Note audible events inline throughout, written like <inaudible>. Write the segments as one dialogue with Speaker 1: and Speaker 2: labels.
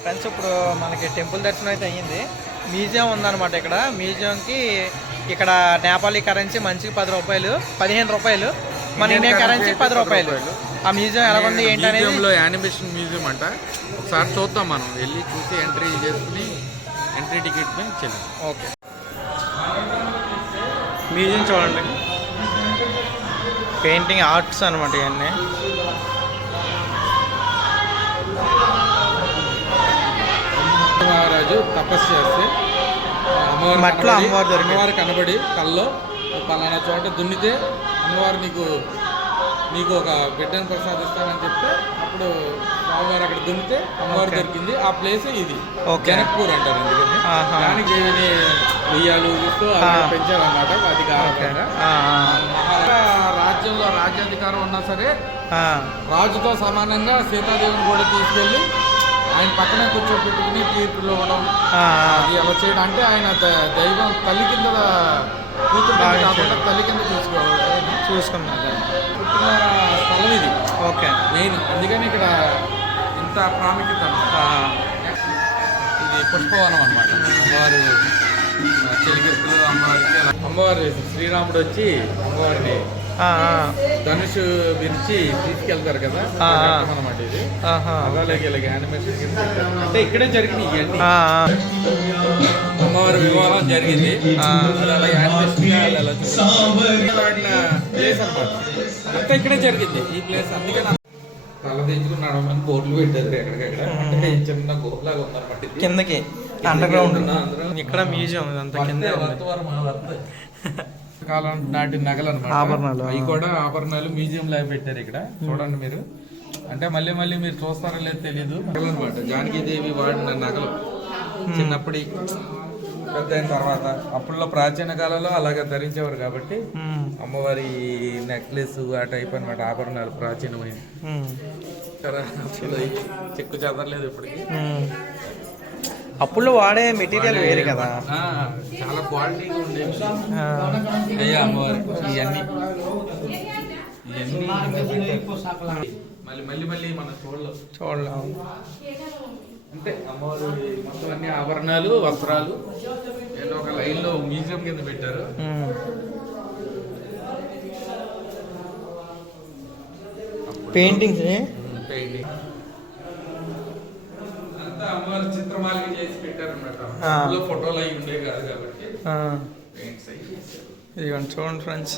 Speaker 1: Friends ఇప్పుడు మనకి temple దర్శనం అయితే అయ్యింది. మ్యూజియం ఉందన్నమాట ఇక్కడ. మ్యూజియంకి ఇక్కడ నేపాలీ కరెన్సీ మంచికి పది రూపాయలు పదిహేను రూపాయలు. మన ఇండియన్ కరెన్సీ పది రూపాయలు. ఆ మ్యూజియం ఎలా ఉంది ఏంటి అనేది
Speaker 2: యానిమేషన్ మ్యూజియం అంట. ఒకసారి చూద్దాం మనం. వెళ్ళి చూసి ఎంట్రీ చేసుకుని ఎంట్రీ టికెట్ మీద చెల్లి.
Speaker 1: ఓకే. మ్యూజియం చూడండి. పెయింటింగ్ ఆర్ట్స్ అనమాట ఇవన్నీ.
Speaker 2: మహారాజు తపస్సు చేస్తే అమ్మవారు
Speaker 1: అమ్మవారు.
Speaker 2: అమ్మవారు కనబడి కల్లో పలానా చోట దున్నితే అమ్మవారు నీకు నీకు ఒక బిడ్డను ప్రసాదిస్తానని చెప్తే అప్పుడు అమ్మవారు అక్కడ దున్నితే అమ్మవారు. దొరికింది ఆ ప్లేస్ ఇది. జనక్పూర్ అంటారు ఎందుకని
Speaker 1: ఆహా.
Speaker 2: దానికి దేవిని ఉయ్యాలు
Speaker 1: ఆ.
Speaker 2: పెంచారన్నమాట అది కాకుండా రాజ్యంలో రాజ్యాధికారం ఉన్నా సరే రాజుతో సమానంగా సీతాదేవిని కూడా తీసుకెళ్ళి ఆయన పక్కనే కూర్చోబెట్టుకుని తీర్పులు ఇవ్వడం అది అలా చేయడం. అంటే ఆయన దైవం తల్లి కింద కూతురు కాకుండా. తల్లి కింద చూసుకోవాలి
Speaker 1: చూసుకున్నాం
Speaker 2: పుట్టిన స్థలం ఇది.
Speaker 1: ఓకే.
Speaker 2: మెయిన్ అందుకని ఇక్కడ ఇంత ప్రాముఖ్యత. ఇది పుష్పవనం అనమాట ఆ, చెలికెత్తులు అమ్మవారికి అలా అమ్మవారు శ్రీరాముడు వచ్చి అమ్మవారిని ధనుషు విరిచి తీసుకెళ్తారు కదా. అనమాట ఇది.
Speaker 1: ఆహా.
Speaker 2: అలాగే ఇలాగే యానిమేషన్. అంటే ఇక్కడే జరిగినాయి ఇవన్నీ. అమ్మవారి వివాహం జరిగింది. అలా యానిమేషన్ ప్లేస్ అంతా ఇక్కడే జరిగింది. ఈ ప్లేస్ అందుకే తల దించుకుని నడవమని బోర్డులు పెట్టారు ఎక్కడికక్కడ. అంటే చిన్న గుహలాగా ఉందన్నమాట.
Speaker 1: కిందకి. Under ground. ఇక్కడ మ్యూజియం ఇదంతా కిందే.
Speaker 2: కాలం నాటి నగలు అన్నమాట
Speaker 1: ఆభరణాలు,
Speaker 2: అవి. కూడా ఆభరణాలు మ్యూజియం లాగా పెట్టారు ఇక్కడ. చూడండి మీరు. అంటే మళ్ళీ మళ్ళీ మీరు చూస్తారో లేదో తెలియదు నగలు అనమాట జానకీదేవి వాడిన నగలు. చిన్నప్పటి పెద్ద అయిన తర్వాత అప్పుడులో ప్రాచీన కాలంలో అలాగే ధరించేవారు కాబట్టి
Speaker 1: ఉమ్,
Speaker 2: అమ్మవారి నెక్లెస్ ఆ టైప్ అన్నమాట ఆభరణాలు ప్రాచీనమైన
Speaker 1: ఉమ్, <laughs>
Speaker 2: చెక్కు చెదరలేదు ఇప్పటికి.
Speaker 1: అప్పుడు వాడే మెటీరియల్ వేరు కదా.
Speaker 2: చాలా క్వాలిటీగా ఉండేవి అయ్యా అమ్మవారి ఇవన్నీ ఇవన్నీ మళ్ళీ మళ్ళీ మళ్ళీ మన చూడలేదు
Speaker 1: చూడలేం
Speaker 2: అంటే అమ్మవారి మొత్తం అన్ని ఆభరణాలు వస్త్రాలు. ఏదో ఒక లైన్లో మ్యూజియం కింద పెట్టారు.
Speaker 1: పెయింటింగ్స్
Speaker 2: పెయింటింగ్ అమ్మవారి చిత్రమాలిక చేసి పెట్టారు. అన్నమాట ఫోటోలు అవి ఉండే కాదు కాబట్టి పెయింట్స్
Speaker 1: ఇదిగోండి చూడండి ఫ్రెండ్స్.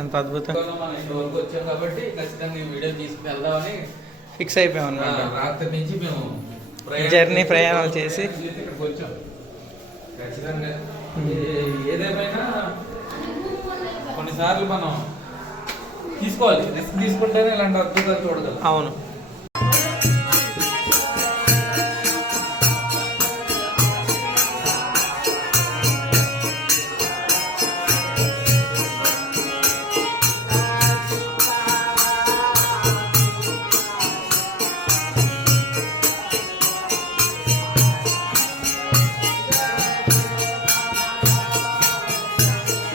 Speaker 1: ఎంత అద్భుతం.
Speaker 2: మనం ఇంతవరకు వచ్చాం కాబట్టి ఖచ్చితంగా ఈ వీడియో తీసుకుని వెళ్దామని
Speaker 1: ఫిక్స్ అయిపోయాం
Speaker 2: ఆ,
Speaker 1: అనమాట
Speaker 2: రాత్రి నుంచి మేము
Speaker 1: జర్నీ ప్రయాణాలు చేసి.
Speaker 2: ఇక్కడికి వచ్చాం. ఖచ్చితంగా. ఏదేమైనా కొన్నిసార్లు మనం తీసుకోవాలి. రిస్క్ తీసుకుంటేనే ఇలాంటి అద్భుతాలు చూడగలం.
Speaker 1: అవును.